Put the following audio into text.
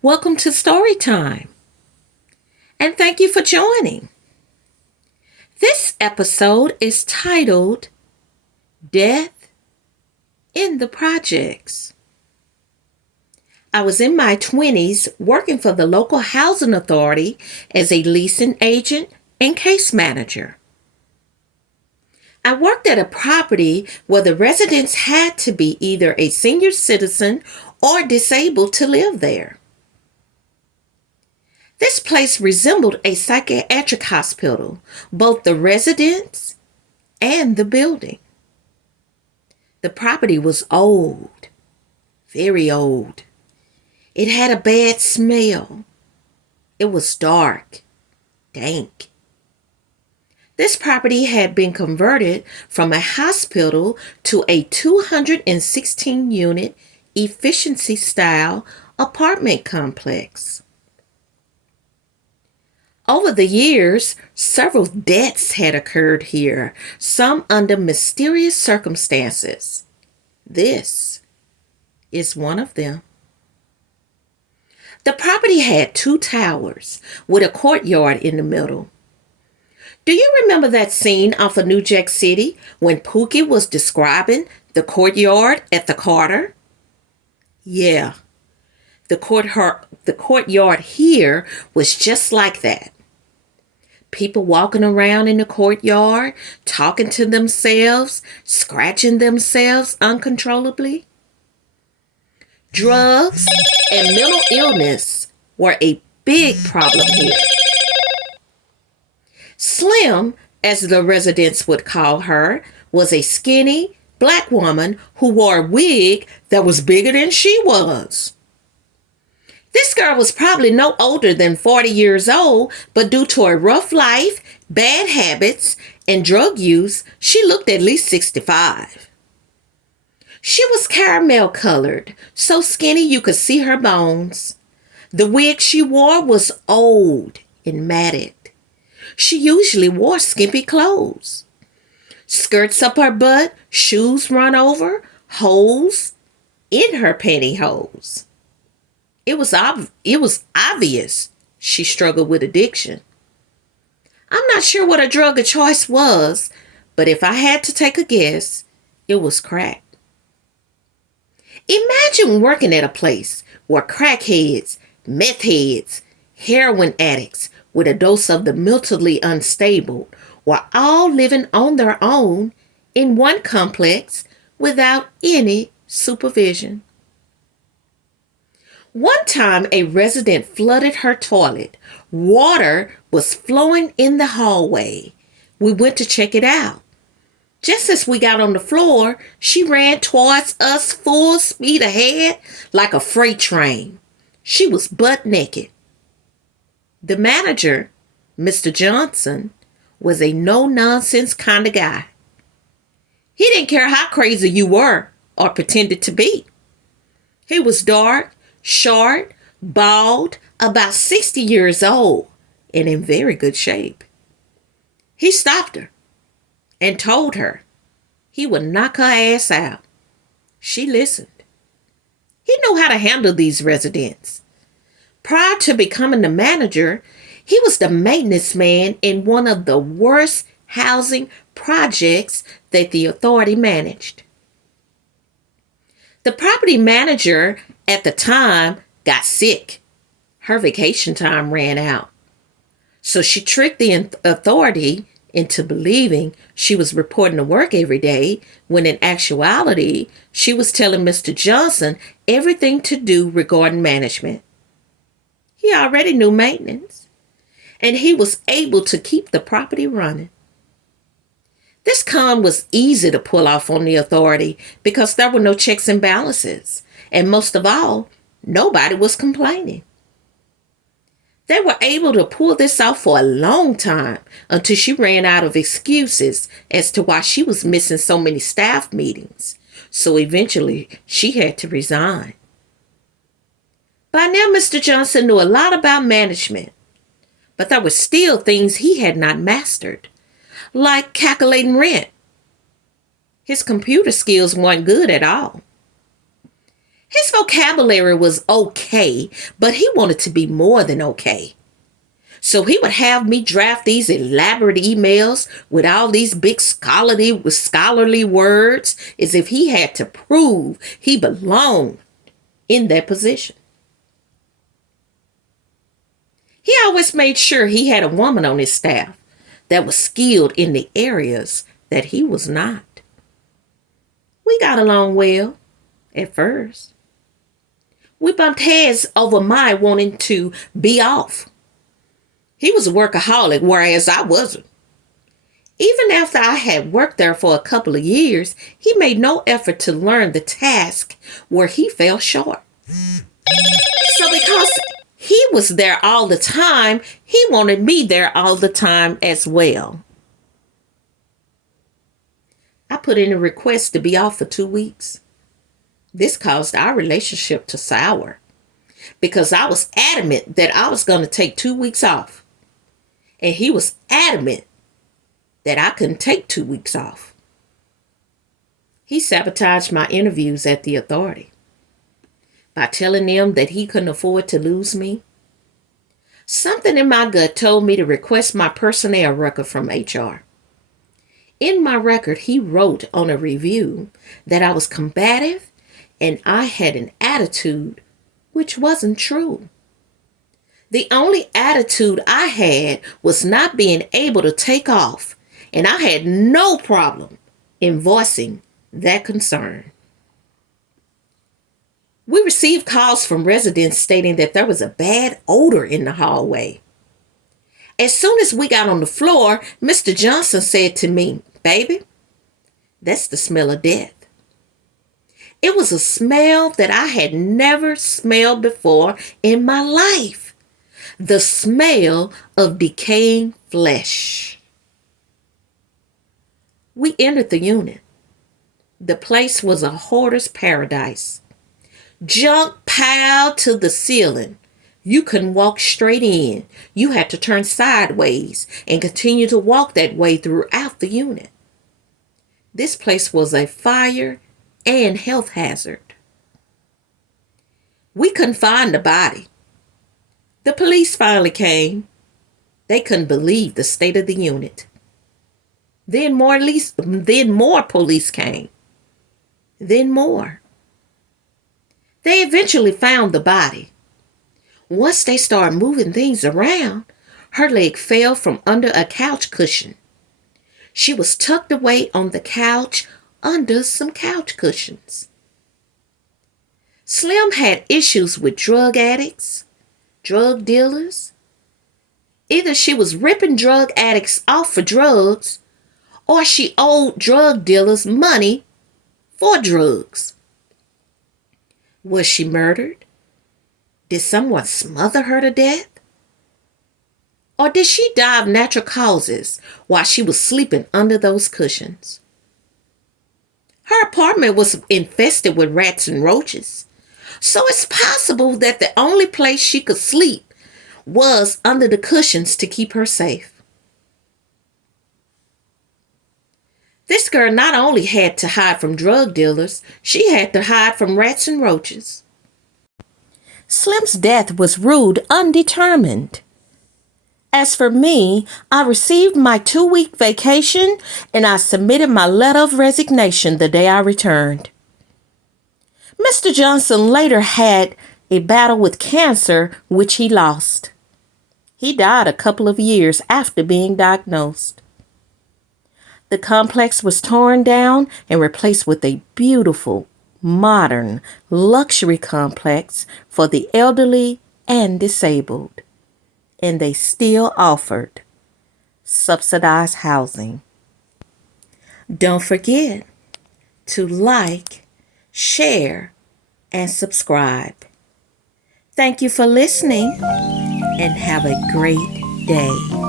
Welcome to Story Time, and thank you for joining. This episode is titled Death in the Projects. I was in my 20s working for the local housing authority as a leasing agent and case manager. I worked at a property where the residents had to be either a senior citizen or disabled to live there. This place resembled a psychiatric hospital, both the residents and the building. The property was old, very old. It had a bad smell. It was dark, dank. This property had been converted from a hospital to a 216 unit efficiency style apartment complex. Over the years, several deaths had occurred here, some under mysterious circumstances. This is one of them. The property had 2 towers with a courtyard in the middle. Do you remember that scene off of New Jack City when Pookie was describing the courtyard at the Carter? Yeah, the courtyard here was just like that. People walking around in the courtyard, talking to themselves, scratching themselves uncontrollably. Drugs and mental illness were a big problem here. Slim, as the residents would call her, was a skinny black woman who wore a wig that was bigger than she was. This girl was probably no older than 40 years old, but due to a rough life, bad habits, and drug use, she looked at least 65. She was caramel colored, so skinny you could see her bones. The wig she wore was old and matted. She usually wore skimpy clothes. Skirts up her butt, shoes run over, holes in her pantyhose. It was obvious she struggled with addiction. I'm not sure what her drug of choice was, but if I had to take a guess, it was crack. Imagine working at a place where crackheads, meth heads, heroin addicts with a dose of the mentally unstable were all living on their own in one complex without any supervision. One time, a resident flooded her toilet. Water was flowing in the hallway. We went to check it out. Just as we got on the floor, she ran towards us full speed ahead like a freight train. She was butt naked. The manager, Mr. Johnson, was a no-nonsense kind of guy. He didn't care how crazy you were or pretended to be. He was dark, short, bald, about 60 years old, and in very good shape. He stopped her and told her he would knock her ass out. She listened. He knew how to handle these residents. Prior to becoming the manager, he was the maintenance man in one of the worst housing projects that the authority managed. The property manager at the time got sick. Her vacation time ran out. So she tricked the authority into believing she was reporting to work every day, when in actuality, she was telling Mr. Johnson everything to do regarding management. He already knew maintenance, and he was able to keep the property running. This con was easy to pull off on the authority because there were no checks and balances, and most of all, nobody was complaining. They were able to pull this off for a long time until she ran out of excuses as to why she was missing so many staff meetings. So eventually, she had to resign. By now, Mr. Johnson knew a lot about management, but there were still things he had not mastered, like calculating rent. His computer skills weren't good at all. His vocabulary was okay, but he wanted to be more than okay. So he would have me draft these elaborate emails with all these big scholarly words as if he had to prove he belonged in that position. He always made sure he had a woman on his staff that was skilled in the areas that he was not. We got along well at first. We bumped heads over my wanting to be off. He was a workaholic, whereas I wasn't. Even after I had worked there for a couple of years, he made no effort to learn the task where he fell short. So because he was there all the time, he wanted me there all the time as well. I put in a request to be off for 2 weeks. This caused our relationship to sour because I was adamant that I was going to take 2 weeks off. And he was adamant that I couldn't take 2 weeks off. He sabotaged my interviews at the authority by telling them that he couldn't afford to lose me. Something in my gut told me to request my personnel record from HR. In my record, he wrote on a review that I was combative and I had an attitude, which wasn't true. The only attitude I had was not being able to take off, and I had no problem in voicing that concern. We received calls from residents stating that there was a bad odor in the hallway. As soon as we got on the floor, Mr. Johnson said to me, "Baby, that's the smell of death." It was a smell that I had never smelled before in my life. The smell of decaying flesh. We entered the unit. The place was a hoarder's paradise. Junk piled to the ceiling. You couldn't walk straight in. You had to turn sideways and continue to walk that way throughout the unit. This place was a fire and health hazard. We couldn't find the body. The police finally came. They couldn't believe the state of the unit. Then more police came. Then more. They eventually found the body. Once they started moving things around, her leg fell from under a couch cushion. She was tucked away on the couch under some couch cushions. Slim had issues with drug addicts, drug dealers. Either she was ripping drug addicts off for drugs, or she owed drug dealers money for drugs. Was she murdered? Did someone smother her to death? Or did she die of natural causes while she was sleeping under those cushions? Her apartment was infested with rats and roaches, so it's possible that the only place she could sleep was under the cushions to keep her safe. This girl not only had to hide from drug dealers, she had to hide from rats and roaches. Slim's death was ruled undetermined. As for me, I received my 2-week vacation and I submitted my letter of resignation the day I returned. Mr. Johnson later had a battle with cancer, which he lost. He died a couple of years after being diagnosed. The complex was torn down and replaced with a beautiful, modern, luxury complex for the elderly and disabled. And they still offered subsidized housing. Don't forget to like, share, and subscribe. Thank you for listening and have a great day.